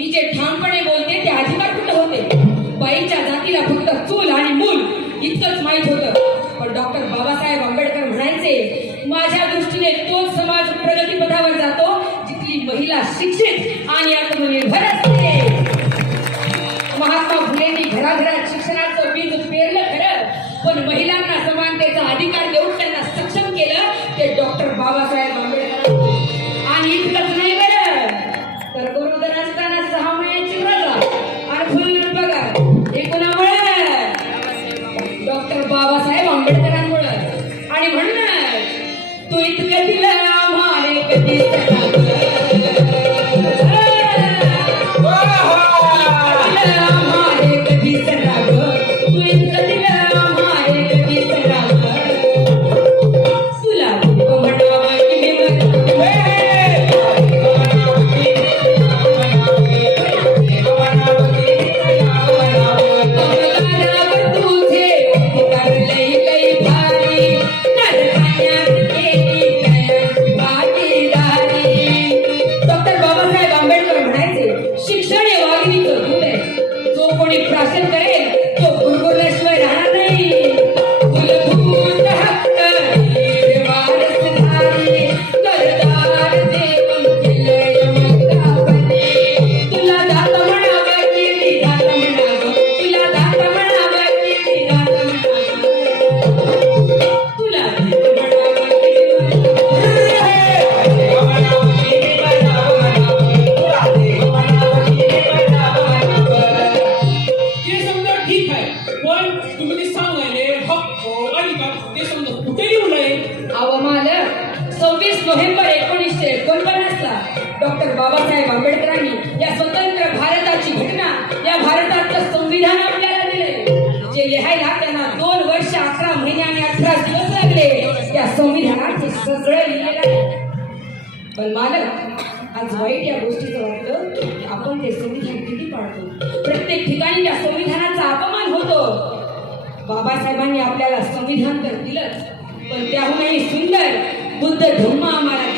मी जे ठामपणे बोलते ते अजिबात कुठं होते. बाईच्या जातीला फक्त चूल आणि मूल इतकंच माहीत होतं. पण डॉक्टर बाबासाहेब आंबेडकर म्हणायचे माझ्या दृष्टीने तोच समाज प्रगतीपथावर जातो जिथली महिला शिक्षित आणि आत्मनिर्भर असते. महात्मा फुलेंनी घराघरात शिक्षणाचं बीज पेरलं खरं पण महिलांना समानतेचा अधिकार देऊन त्यांना सक्षम केलं ते डॉक्टर बाबासाहेब आंबेडकरांमुळं आणि म्हणूनच तू इतकं दिलं मारे कधी महापालिका ते समजा कुठे लिहून आहे अहो मालक सव्वीस नोव्हेंबर एकोणीसशे एकोणपन्नासला डॉक्टर बाबासाहेब आंबेडकरांनी या स्वतंत्र भारताची घटना या भारताचं संविधान आपल्याला दिले. जे लिहायला त्यांना दोन वर्ष अकरा महिने आणि अठरा दिवस लागले. या संविधानात सगळं लिहिलेलं आहे. पण मालक आज वाईट या गोष्टीचं वाटतं की आपण ते संविधान किती पाळतो? प्रत्येक ठिकाणी या संविधानाचा बाबासाहेबांनी आपल्याला संविधान तर दिलंच पण त्याहूनही सुंदर बुद्ध धम्म आम्हाला